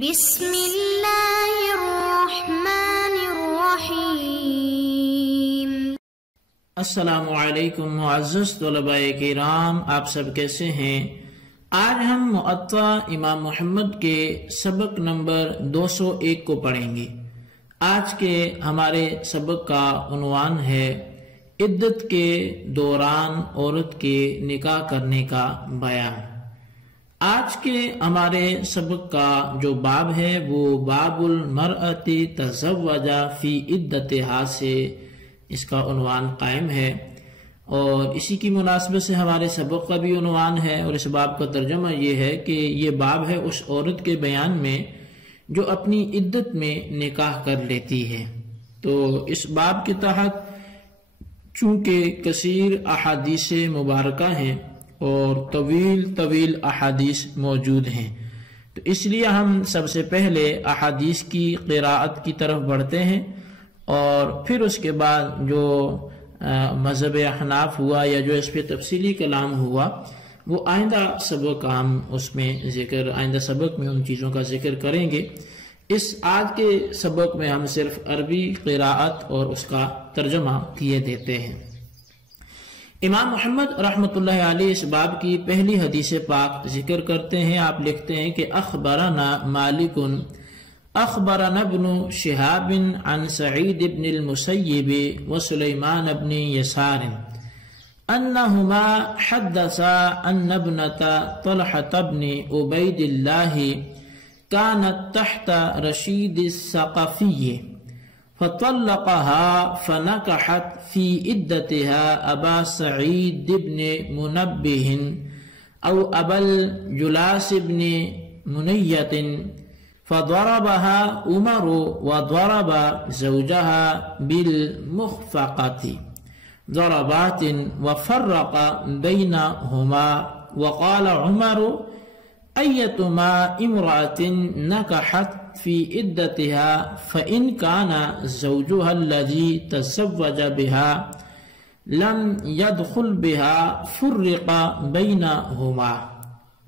بسم اللہ الرحمن الرحیم۔ السلام علیکم معزز طلباء کرام، آپ سب کیسے ہیں؟ آج ہم معطا امام محمد کے سبق نمبر 201 کو پڑھیں گے۔ آج کے ہمارے سبق کا عنوان ہے عدت کے دوران عورت کے نکاح کرنے کا بیان۔ آج کے ہمارے سبق کا جو باب ہے وہ باب المرأة تزوج فی عدتها سے اس کا عنوان قائم ہے، اور اسی کی مناسبت سے ہمارے سبق کا بھی عنوان ہے، اور اس باب کا ترجمہ یہ ہے کہ یہ باب ہے اس عورت کے بیان میں جو اپنی عدت میں نکاح کر لیتی ہے۔ تو اس باب کے تحت چونکہ کثیر احادیث مبارکہ ہیں اور طویل احادیث موجود ہیں، تو اس لیے ہم سب سے پہلے احادیث کی قراءت کی طرف بڑھتے ہیں، اور پھر اس کے بعد جو مذہب احناف ہوا یا جو اس پہ تفصیلی کلام ہوا وہ آئندہ سبق ہم اس میں آئندہ سبق میں ان چیزوں کا ذکر کریں گے۔ اس آج کے سبق میں ہم صرف عربی قراءت اور اس کا ترجمہ کیے دیتے ہیں۔ امام محمد رحمۃ اللہ علیہ اس باب کی پہلی حدیث پاک ذکر کرتے ہیں۔ آپ لکھتے ہیں کہ اخبرنا مالک اخبرنا ابن شہاب عن سعید بن المسیب وسلیمان بن یسار انہما حدثا ان ابنة طلحة بن عبید اللہ كانت تحت رشید الثقفی فطلقها فنكحت في عدتها أبا سعيد بن منبه أو أبا الجلاس بن منية فضربها عمر وضرب زوجها بالمخفقة ضربات وفرق بينهما وقال عمر أيتما امرأة نكحت في عدتها فإن كان زوجها الذي تزوج بها لم يدخل بها فرق بينهما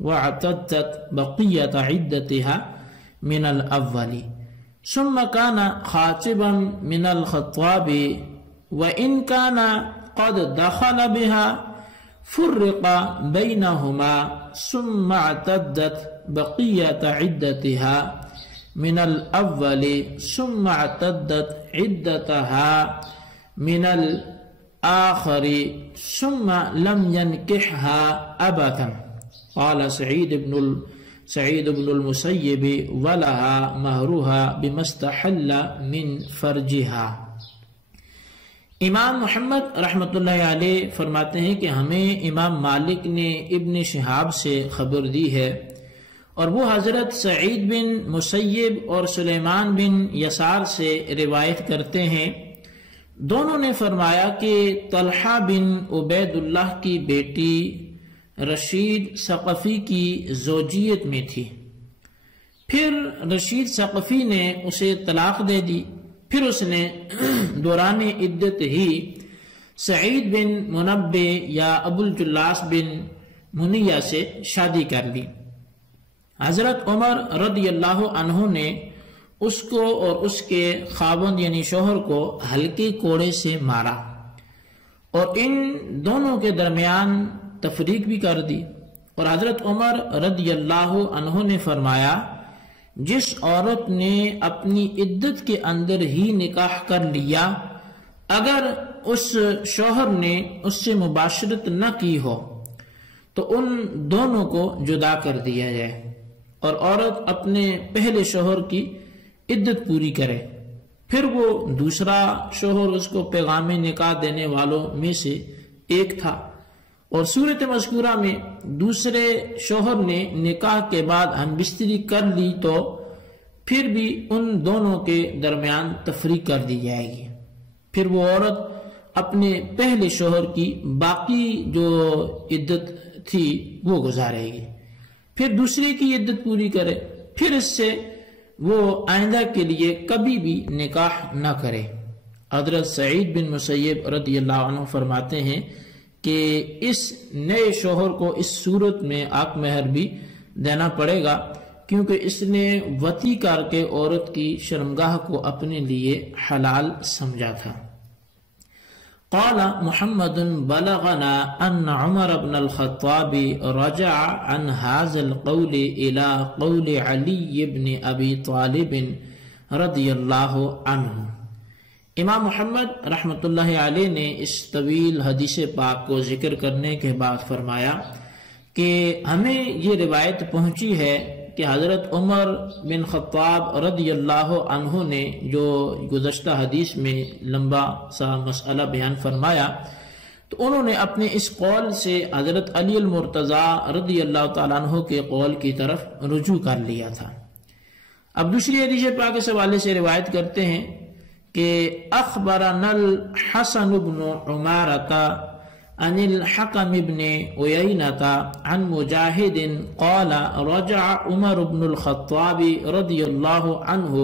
واعتدت بقية عدتها من الأول ثم كان خاطبا من الخطاب وإن كان قد دخل بها فرق بينهما ثم اعتدت بقية عدتها من الأول ثم اعتدت عدتها من الآخر ثم لم ينكحها أبدا۔ قال سعيد بن المسيب ولها مهرها بما استحل من فرجها۔ امام محمد رحمۃ اللہ علیہ فرماتے ہیں کہ ہمیں امام مالک نے ابن شہاب سے خبر دی ہے، اور وہ حضرت سعید بن مسیب اور سلیمان بن یسار سے روایت کرتے ہیں، دونوں نے فرمایا کہ طلحہ بن عبید اللہ کی بیٹی رشید ثقفی کی زوجیت میں تھی، پھر رشید ثقفی نے اسے طلاق دے دی، پھر اس نے دوران عدت ہی سعید بن منبہ یا ابو الجلاس بن منیہ سے شادی کر لی۔ حضرت عمر رضی اللہ عنہ نے اس کو اور اس کے خاوند یعنی شوہر کو ہلکے کوڑے سے مارا، اور ان دونوں کے درمیان تفریق بھی کر دی، اور حضرت عمر رضی اللہ عنہ نے فرمایا جس عورت نے اپنی عدت کے اندر ہی نکاح کر لیا، اگر اس شوہر نے اس سے مباشرت نہ کی ہو تو ان دونوں کو جدا کر دیا جائے، اور عورت اپنے پہلے شوہر کی عدت پوری کرے، پھر وہ دوسرا شوہر اس کو پیغام نکاح دینے والوں میں سے ایک تھا، اور صورت مذکورہ میں دوسرے شوہر نے نکاح کے بعد ہم بستری کر لی تو پھر بھی ان دونوں کے درمیان تفریق کر دی جائے گی، پھر وہ عورت اپنے پہلے شوہر کی باقی جو عدت تھی وہ گزارے گی، پھر دوسرے کی عدت پوری کرے، پھر اس سے وہ آئندہ کے لیے کبھی بھی نکاح نہ کرے۔ حضرت سعید بن مسیب رضی اللہ عنہ فرماتے ہیں کہ اس نئے شوہر کو اس صورت میں آق مہر بھی دینا پڑے گا کیونکہ اس نے وطی کر کے عورت کی شرمگاہ کو اپنے لیے حلال سمجھا تھا۔ قال محمد بلغنا ان عمر بن الخطاب رجع عن هذا القول الى قول علی بن ابی طالب رضی اللہ عنہ۔ امام محمد رحمۃ اللہ علیہ نے اس طویل حدیث پاک کو ذکر کرنے کے بعد فرمایا کہ ہمیں یہ روایت پہنچی ہے کہ حضرت عمر بن خطاب رضی اللہ عنہ نے جو گزشتہ حدیث میں لمبا سا مسئلہ بیان فرمایا، تو انہوں نے اپنے اس قول سے حضرت علی المرتضی رضی اللہ تعالیٰ عنہ کے قول کی طرف رجوع کر لیا تھا۔ اب دوسری حدیث پاک کے حوالے سے روایت کرتے ہیں کہ اخبرنا الحسن بن عمارۃ عن الحكم بن عيينة عن مجاهد قال رجع عمر بن الخطاب رضي الله عنه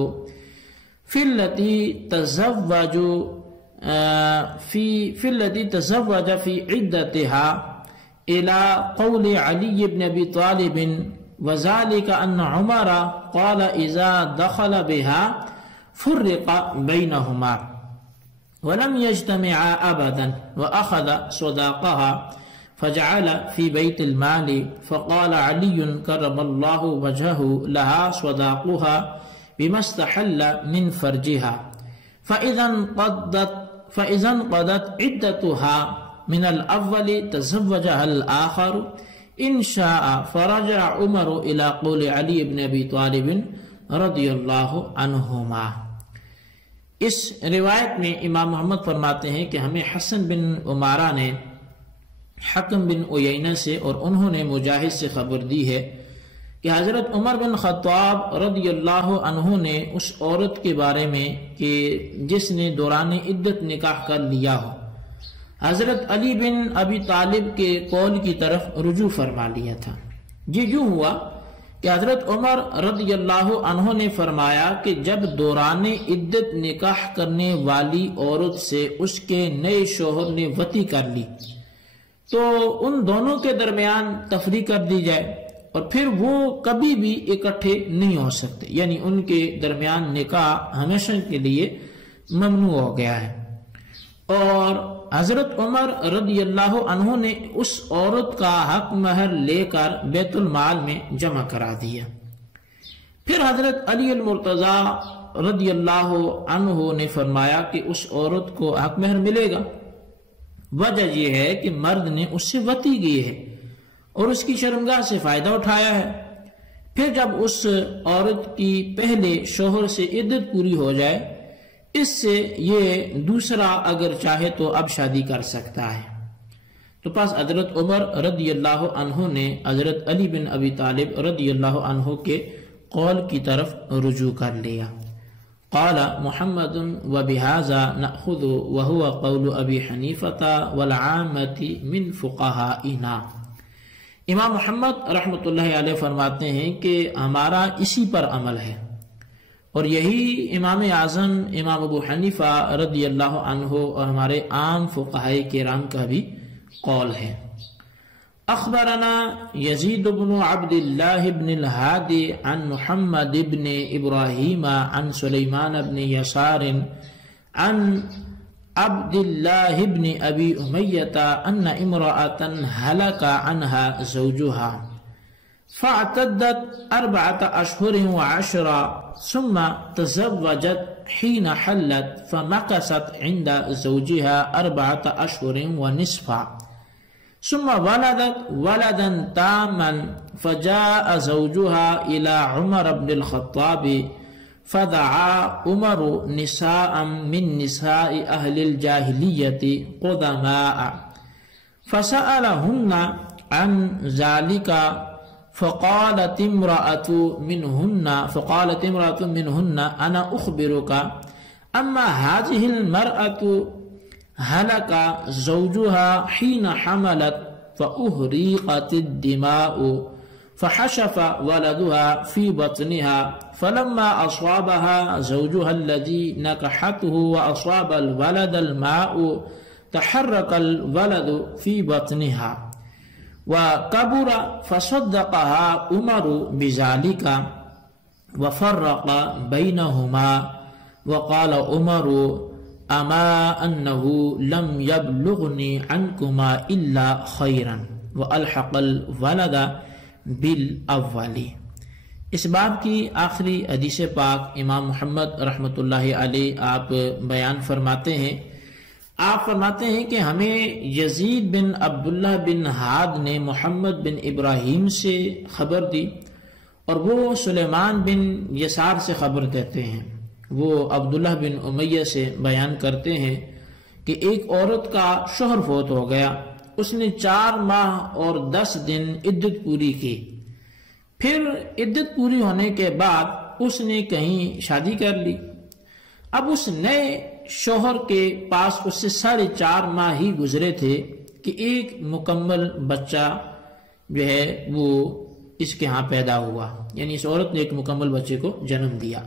في التي تزوج في عدتها إلى قول علي بن أبي طالب، وذلك أن عمر قال إذا دخل بها فرق بينهما ولم يجتمعا أبدا، وأخذ صداقها فجعل في بيت المال، فقال علي كرم الله وجهه لها صداقها بما استحل من فرجها، فإذا انقضت عدتها من الأول تزوجها الآخر إن شاء، فرجع عمر إلى قول علي بن أبي طالب رضي الله عنهما۔ اس روایت میں امام محمد فرماتے ہیں کہ ہمیں حسن بن عمارہ نے حکم بن عیینہ سے اور انہوں نے مجاہد سے خبر دی ہے کہ حضرت عمر بن خطاب رضی اللہ عنہ نے اس عورت کے بارے میں کہ جس نے دوران عدت نکاح کر لیا ہو، حضرت علی بن ابی طالب کے قول کی طرف رجوع فرما لیا تھا۔ یہ یوں ہوا کہ حضرت عمر رضی اللہ عنہ نے فرمایا کہ جب دوران عدت نکاح کرنے والی عورت سے اس کے نئے شوہر نے وطی کر لی تو ان دونوں کے درمیان تفریق کر دی جائے اور پھر وہ کبھی بھی اکٹھے نہیں ہو سکتے، یعنی ان کے درمیان نکاح ہمیشہ کے لیے ممنوع ہو گیا ہے۔ اور حضرت عمر رضی اللہ عنہ نے اس عورت کا حق مہر لے کر بیت المال میں جمع کرا دیا۔ پھر حضرت علی المرتضی رضی اللہ عنہ نے فرمایا کہ اس عورت کو حق مہر ملے گا، وجہ یہ ہے کہ مرد نے اس سے وطی کی ہے اور اس کی شرمگاہ سے فائدہ اٹھایا ہے۔ پھر جب اس عورت کی پہلے شوہر سے عدت پوری ہو جائے، اس سے یہ دوسرا اگر چاہے تو اب شادی کر سکتا ہے۔ تو پس حضرت عمر رضی اللہ عنہ نے حضرت علی بن ابی طالب رضی اللہ عنہ کے قول کی طرف رجوع کر لیا۔ قال محمد وبهذا نأخذ وهو قول ابی حنیفہ والعامة من فقہائنا۔ امام محمد رحمۃ اللہ علیہ فرماتے ہیں کہ ہمارا اسی پر عمل ہے اور یہی امام اعظم امام ابو حنیفہ رضی اللہ عنہ اور ہمارے عام فقہاء کرام کا بھی قول ہے۔ اخبرنا یزید بن عبد اللہ بن الہادی عن محمد بن ابراہیم عن سلیمان بن یسار عن عبد اللہ بن ابی امیۃ ان امرأة ہلک عنها زوجها فاعتدت 4 أشهر و10 ثم تزوجت حين حلت فمكثت عند زوجها 4 أشهر ونصفا ثم ولدت ولدا تاما فجاء زوجها إلى عمر بن الخطاب فدعا عمر نساء من نساء أهل الجاهلية قدماء فسألهن عن ذلك فقالت امرأة منهن أنا أخبرك أما هذه المرأة هلك زوجها حين حملت فأهريقت الدماء فحشف ولدها في بطنها فلما أصابها زوجها الذي نكحته وأصاب الولد الماء تحرك الولد في بطنها وَكَبُرَ فَصَدَّقَهَا عُمَرُ بِذَلِكَ وَفَرَّقَ بَيْنَهُمَا وَقَالَ عُمَرُ أَمَا أَنَّهُ لَمْ يَبْلُغْنِي عَنْكُمَا إِلَّا خَيْرًا وَأَلْحَقَ الْوَلَدَ بِالْأَوَّلِ۔ اس باب کی آخری حدیث پاک امام محمد رحمۃ اللہ علیہ آپ بیان فرماتے ہیں۔ آپ فرماتے ہیں کہ ہمیں یزید بن عبداللہ بن ہاد نے محمد بن ابراہیم سے خبر دی، اور وہ سلیمان بن یسار سے خبر دیتے ہیں۔ وہ عبداللہ بن امیہ سے بیان کرتے ہیں کہ ایک عورت کا شوہر فوت ہو گیا، اس نے 4 ماہ اور 10 دن عدت پوری کی، پھر عدت پوری ہونے کے بعد اس نے کہیں شادی کر لی۔ اب اس نئے شوہر کے پاس اس سے 4.5 ماہ ہی گزرے تھے کہ ایک مکمل بچہ جو ہے وہ اس کے ہاں پیدا ہوا، یعنی اس عورت نے ایک مکمل بچے کو جنم دیا۔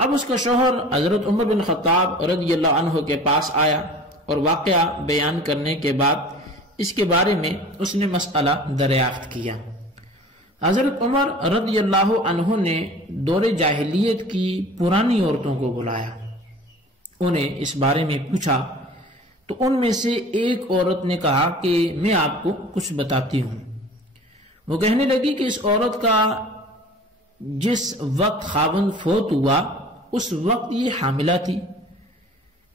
اب اس کا شوہر حضرت عمر بن خطاب رضی اللہ عنہ کے پاس آیا، اور واقعہ بیان کرنے کے بعد اس کے بارے میں اس نے مسئلہ دریافت کیا۔ حضرت عمر رضی اللہ عنہ نے دور جاہلیت کی پرانی عورتوں کو بلایا، انہیں اس بارے میں پوچھا، تو ان میں سے ایک عورت نے کہا کہ میں آپ کو کچھ بتاتی ہوں۔ وہ کہنے لگی کہ اس عورت کا جس وقت خاوند فوت ہوا اس وقت یہ حاملہ تھی،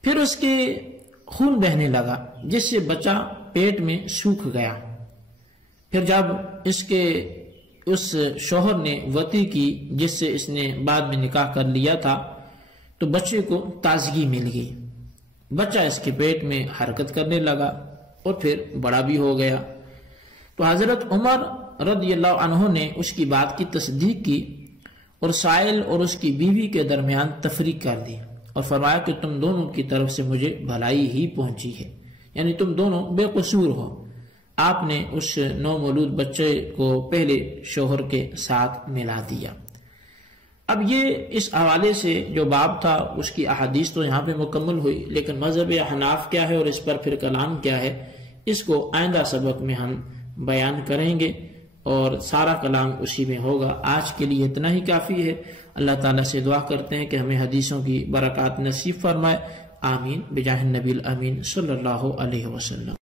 پھر اس کے خون بہنے لگا جس سے بچہ پیٹ میں سوکھ گیا، پھر جب اس شوہر نے وطی کی جس سے اس نے بعد میں نکاح کر لیا تھا، تو بچے کو تازگی مل گئی، بچہ اس کے پیٹ میں حرکت کرنے لگا اور پھر بڑا بھی ہو گیا۔ تو حضرت عمر رضی اللہ عنہ نے اس کی بات کی تصدیق کی، اور سائل اور اس کی بیوی کے درمیان تفریق کر دی، اور فرمایا کہ تم دونوں کی طرف سے مجھے بھلائی ہی پہنچی ہے، یعنی تم دونوں بے قصور ہو۔ آپ نے اس نومولود بچے کو پہلے شوہر کے ساتھ ملا دیا۔ اب یہ اس حوالے سے جو باب تھا اس کی احادیث تو یہاں پہ مکمل ہوئی، لیکن مذہب حناف کیا ہے اور اس پر پھر کلام کیا ہے، اس کو آئندہ سبق میں ہم بیان کریں گے، اور سارا کلام اسی میں ہوگا۔ آج کے لیے اتنا ہی کافی ہے۔ اللہ تعالیٰ سے دعا کرتے ہیں کہ ہمیں حدیثوں کی برکات نصیب فرمائے، آمین بجاہ النبی الامین صلی اللہ علیہ وسلم۔